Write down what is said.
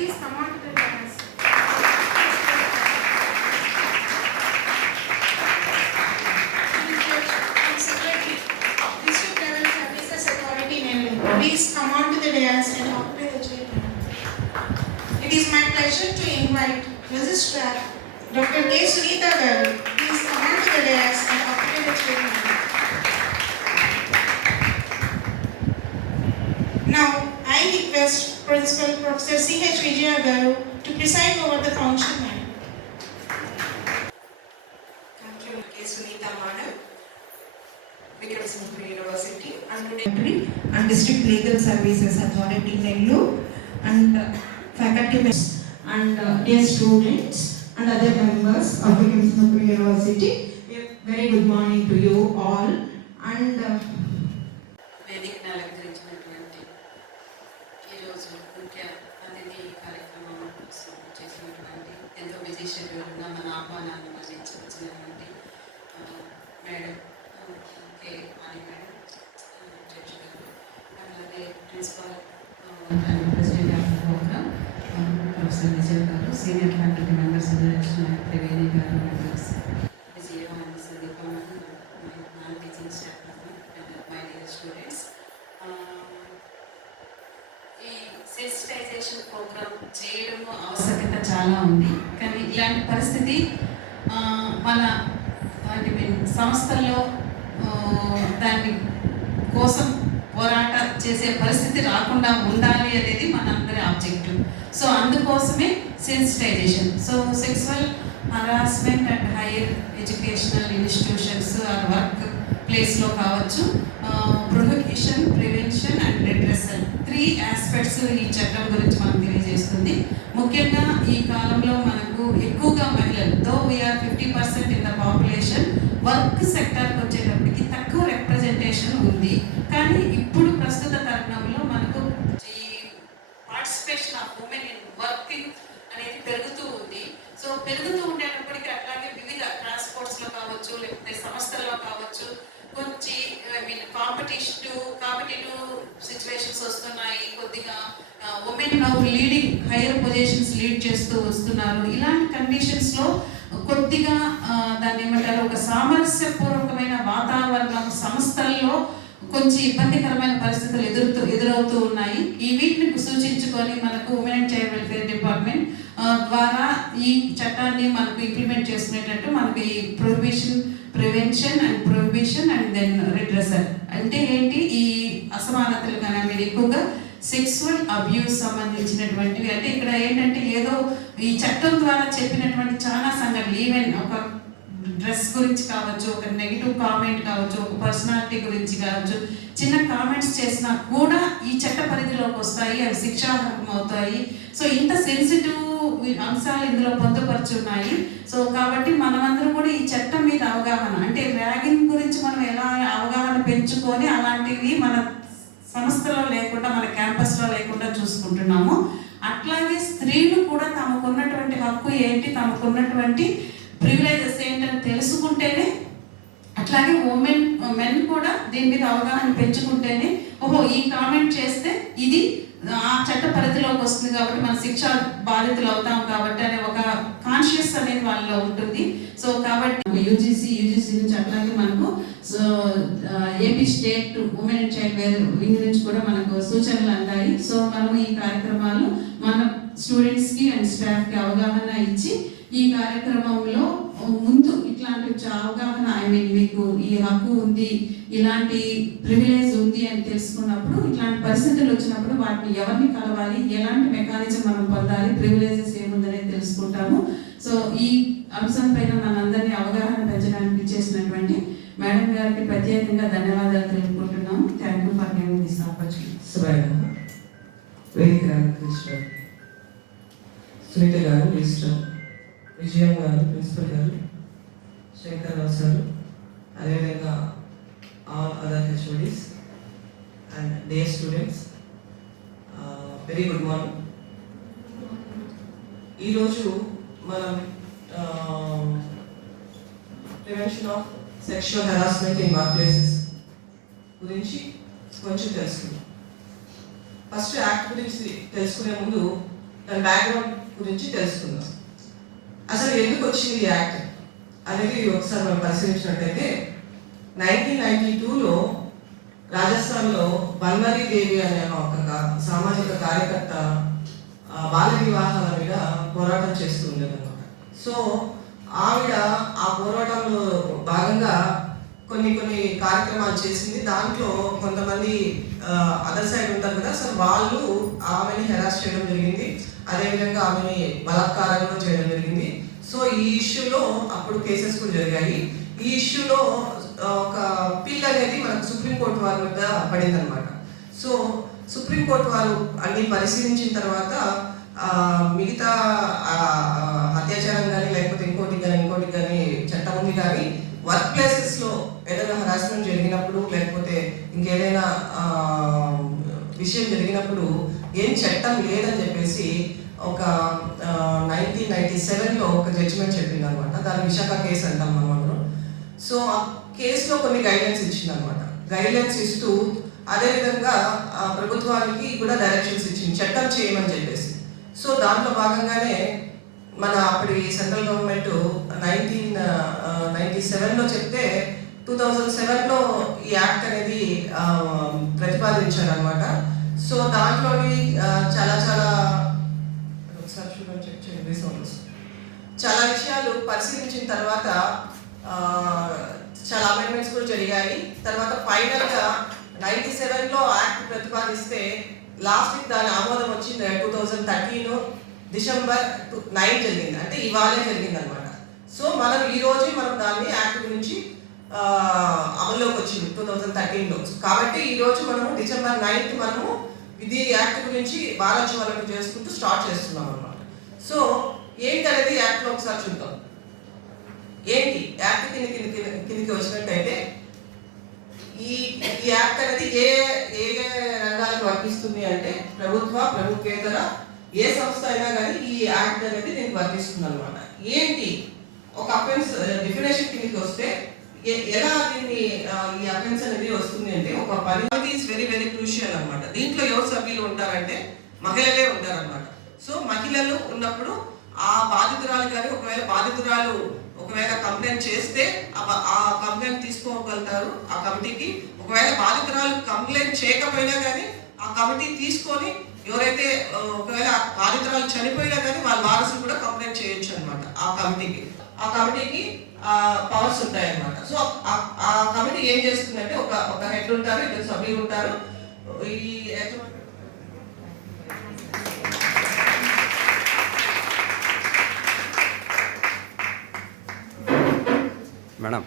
Please come on to the dance. Secretary, District Level Services Authority Nellore. Please come on to the dance and occupy the chair. It is my pleasure to invite Registrar Dr. K. Sunita Garu. Please come on to the dais and occupy the chair. Now, I request Principal Professor C.H. Vijaya Garu to preside over the function. Thank you, K. Sunita Madam, Vikramsingapura University, and District Legal Services Authority Nellore, and faculty members and dear students and other members of Vikramsingapura University. Very good morning to you all. And వేదికను అలంకరించినటువంటి ఈరోజు ముఖ్య అతిథి కార్యక్రమం చేసినటువంటి ఎంతో busy షెడ్యూల్గా మన ఆహ్వానాన్ని మన్నించి వచ్చినటువంటి madam K Vani madam, judge గారు, అలాగే principal and president of the program professor Vijay గారు, సీనియర్ ఫ్యాకల్టీ మెంబర్స్ త్రివేణి గారు, members Vijaya and Sandeepa, non teaching staff, my dear students. ఈ సెన్సిటైజేషన్ ప్రోగ్రామ్ చేయడం ఆవశ్యకత చాలా ఉంది, కానీ ఇలాంటి పరిస్థితి మన సంస్థల్లో దాని కోసం పోరాట చేసే పరిస్థితి రాకుండా ఉండాలి అనేది మనందరి ఆబ్జెక్టివ్. సో అందుకోసమే sensitization. So sexual harassment and higher educational institutions or work ప్లేస్లో కావచ్చు, prohibition, prevention and redressal, 3 aspects ఈ చట్టం గురించి మనం తెలియజేస్తుంది. ముఖ్యంగా ఈ కాలంలో మనకు ఎక్కువగా మహిళలు, though we 50% in the population, work సెక్టర్కి వచ్చేటప్పటికి తక్కువ రిప్రజెంటేషన్ ఉంది. కానీ ఇప్పుడు ప్రస్తుత తరుణంలో మనకు ఈ participation of women in working అనేది పెరుగుతూ ఉంది. సో పెరుగుతూ ఉండేటప్పటికీ అట్లాగే వివిధ ట్రాన్స్పోర్ట్స్లో కావచ్చు, లేకపోతే సంస్థల్లో కావచ్చు, కొంచెం కాంపిటేటివ్ సిచ్యువేషన్స్ వస్తున్నాయి. కొద్దిగా women now leading higher positions lead చేస్తూ వస్తున్నారు. ఇలాంటి కండిషన్స్లో కొద్దిగా దాన్ని ఏమంటారు, ఒక సామరస్యపూర్వకమైన వాతావరణం సంస్థల్లో కొంచెం ఇబ్బందికరమైన పరిస్థితులు ఎదురవుతూ ఉన్నాయి. ఈ వీటిని సూచించుకొని మనకు women and child welfare department ద్వారా ఈ చట్టాన్ని మనకు ఇంప్లిమెంట్ చేసుకునేటట్టు మనకు ఈ prohibition, prevention and prohibition and then redressal అంటే ఏంటి, ఈ అసమానతలు కానీ మీరు ఎక్కువగా సెక్సువల్ అబ్యూస్ సంబంధించినటువంటివి. అంటే ఇక్కడ ఏంటంటే ఏదో ఈ చట్టం ద్వారా చెప్పినటువంటి చాలా సంఘటనలు, ఈవెన్ ఒక డ్రెస్ గురించి కావచ్చు, ఒక నెగిటివ్ కామెంట్ కావచ్చు, ఒక పర్సనాలిటీ గురించి కావచ్చు, చిన్న కామెంట్స్ చేసినా కూడా ఈ చట్ట పరిధిలోకి వస్తాయి, అవి శిక్షార్హం అవుతాయి. సో ఇంత సెన్సిటివ్ అంశాలు ఇందులో పొందుపరుచున్నాయి. సో కాబట్టి మనమందరం కూడా ఈ చట్టం మీద అవగాహన, అంటే ర్యాగింగ్ గురించి మనం ఎలా అవగాహన పెంచుకొని అలాంటివి మన సంస్థలో లేకుండా, మన క్యాంపస్లో లేకుండా చూసుకుంటున్నాము. అట్లాగే స్త్రీలు కూడా తమకున్నటువంటి హక్కు ఏంటి, తమకున్నటువంటి ప్రివిలేజెస్ ఏంటని తెలుసుకుంటేనే, అట్లాగే మెన్ కూడా దీని మీద అవగాహన పెంచుకుంటేనే, ఓహో ఈ కామెంట్ చేస్తే ఇది ఆ చట్ట పరిధిలోకి వస్తుంది కాబట్టి మన శిక్ష బాధితులు అవుతాం కాబట్టి అనే ఒక కాన్షియస్ అనేది వాళ్ళలో ఉంటుంది. సో కాబట్టి యూజీసీ నుంచి అట్లాగే మనకు so AP state women and child wing నుంచి కూడా మనకు సూచనలు అందాయి. సో మనము ఈ కార్యక్రమాలు మన స్టూడెంట్స్కి అండ్ స్టాఫ్కి అవగాహన ఇచ్చి ఈ కార్యక్రమంలో ముందు ఇట్లాంటి అవగాహన, మీకు ఈ హక్కు ఉంది, ఇలాంటి ప్రివిలేజ్ ఉంది అని తెలుసుకున్నప్పుడు, ఇట్లాంటి పరిస్థితులు వచ్చినప్పుడు వాటిని ఎవరిని కలవాలి, ఎలాంటి మెకానిజం మనం పొందాలి, ప్రివిలేజెస్ ఏముందనేది తెలుసుకుంటాము. సో ఈ అంశం పైన మనందరినీ అవగాహన పెంచడానికి చేసినటువంటి మేడం గారికి ప్రత్యేకంగా ధన్యవాదాలు తెలుపుకుంటున్నాము. Thank you for giving this opportunity. Sunitha గారు, రిజిస్టర్ విజయం గారు, ప్రిన్సిపల్ గారు, శంకర్ రావు సార్, అదేవిధంగా all other HODs and the students, very good morning. ఈరోజు మనం prevention of sexual harassment in work places గురించి కొంచెం తెలుసుకుందాం. ఫస్ట్ యాక్ట్ గురించి తెలుసుకునే ముందు తన బ్యాక్గ్రౌండ్ గురించి తెలుసుకుందాం. అసలు ఎందుకు వచ్చింది ఈ యాక్ట్ అనేది ఒకసారి మనం పరిశీలించినట్టయితే 1992లో రాజస్థాన్లో బన్వరీ దేవి అనే ఒక సామాజిక కార్యకర్త బాల్య వివాహాల మీద పోరాటం చేస్తూ ఉండేదన్నమాట. సో ఆవిడ ఆ పోరాటంలో భాగంగా కొన్ని కార్యక్రమాలు చేసింది. దాంట్లో కొంతమంది అదర్ సైడ్ ఉంటారు కదా, అసలు వాళ్ళు ఆమెని హెరాస్ చేయడం జరిగింది, అదేవిధంగా ఆమెని బలాత్కారంగా చేయడం జరిగింది. సో ఈ ఇష్యూలో అప్పుడు కేసెస్ కూడా జరిగాయి. ఈ ఇష్యూలో ఒక పిల్ అనేది మనకు సుప్రీంకోర్టు వారి వద్ద పడింది అనమాట. సో సుప్రీంకోర్టు వారు అన్ని పరిశీలించిన తర్వాత మిగతా అత్యాచారం కానీ లేకపోతే ఇంకోటి కానీ చట్టం ఉంది, కానీ వర్క్ ప్లేసెస్లో ఏదైనా హరాస్మెంట్ జరిగినప్పుడు లేకపోతే ఇంకేదైనా విషయం జరిగినప్పుడు ఏం చట్టం లేదని చెప్పేసి ఒక 1997లో ఒక జడ్జిమెంట్ చెప్పింది అనమాట. దాని విశాఖ కేసు అంటాం మనం అందరం. సో ఆ కేసులో కొన్ని గైడ్లైన్స్ ఇచ్చింది అనమాట. గైడ్లైన్స్ ఇస్తూ అదేవిధంగా ప్రభుత్వానికి కూడా డైరెక్షన్స్ ఇచ్చింది చట్టం చేయమని చెప్పేసి. సో దాంట్లో భాగంగానే మన అప్పటి సెంట్రల్ గవర్నమెంట్ 1997లో చెప్తే 2007లో ఈ యాక్ట్ అనేది ప్రతిపాదించారు అనమాట. సో దాంట్లోని చాలా విషయాలు పరిశీలించిన తర్వాత చాలా అమెండ్మెంట్స్ కూడా జరిగాయి. తర్వాత ఫైనల్గా 97లో యాక్ట్ ప్రతిపాదిస్తే లాస్ట్కి దాని ఆమోదం వచ్చింది 2013 డిసెంబర్ 9 జరిగింది, అంటే ఇవాళే జరిగింది అనమాట. సో మనం మనం దాన్ని యాక్ట్ గురించి అమల్లోకి వచ్చింది 2013లో. కాబట్టి ఈరోజు మనము డిసెంబర్ 9th మనము ఇది యాక్ట్ గురించి వారోత్సవాలను చేసుకుంటూ స్టార్ట్ చేస్తున్నాం అనమాట. సో ఏంటనేది యాక్ట్లో ఒకసారి చూద్దాం. ఏంటి యాక్ట్ కిందికి వచ్చినట్టయితే ఈ యాక్ట్ అనేది ఏ రంగాలకు వర్తిస్తుంది అంటే ప్రభుత్వేతర ఏ సంస్థ అయినా కానీ ఈ యాక్ట్ అనేది దీనికి వర్తిస్తుంది అనమాట. ఏంటి ఒక అఫెన్స్ డిఫినేషన్ కిందకి వస్తే ఎలా దీన్ని ఈ అఫెన్స్ అనేది వస్తుంది అంటే ఒక పని ఈజ్ వెరీ వెరీ క్రూషియల్ అనమాట. దీంట్లో ఎవరు సభ్యులు ఉంటారంటే మహిళలే ఉంటారనమాట. సో మహిళలు ఉన్నప్పుడు ఆ బాధితురాలు కానీ ఒకవేళ కంప్లైంట్ చేస్తే ఆ కంప్లైంట్ తీసుకోగలుగుతారు ఆ కమిటీకి. ఒకవేళ బాధితురాలు కంప్లైంట్ చేయకపోయినా కానీ ఆ కమిటీ తీసుకొని ఎవరైతే ఒకవేళ బాధితురాలు చనిపోయినా కానీ వాళ్ళ వారసులు కూడా కంప్లైంట్ చేయొచ్చు అనమాట ఆ కమిటీకి పవర్స్ ఉంటాయి అన్నమాట. సో ఆ కమిటీ ఏం చేస్తుందంటే ఒక హెడ్ ఉంటారు, 2 సభ్యులు ఉంటారు. ఈ మేడం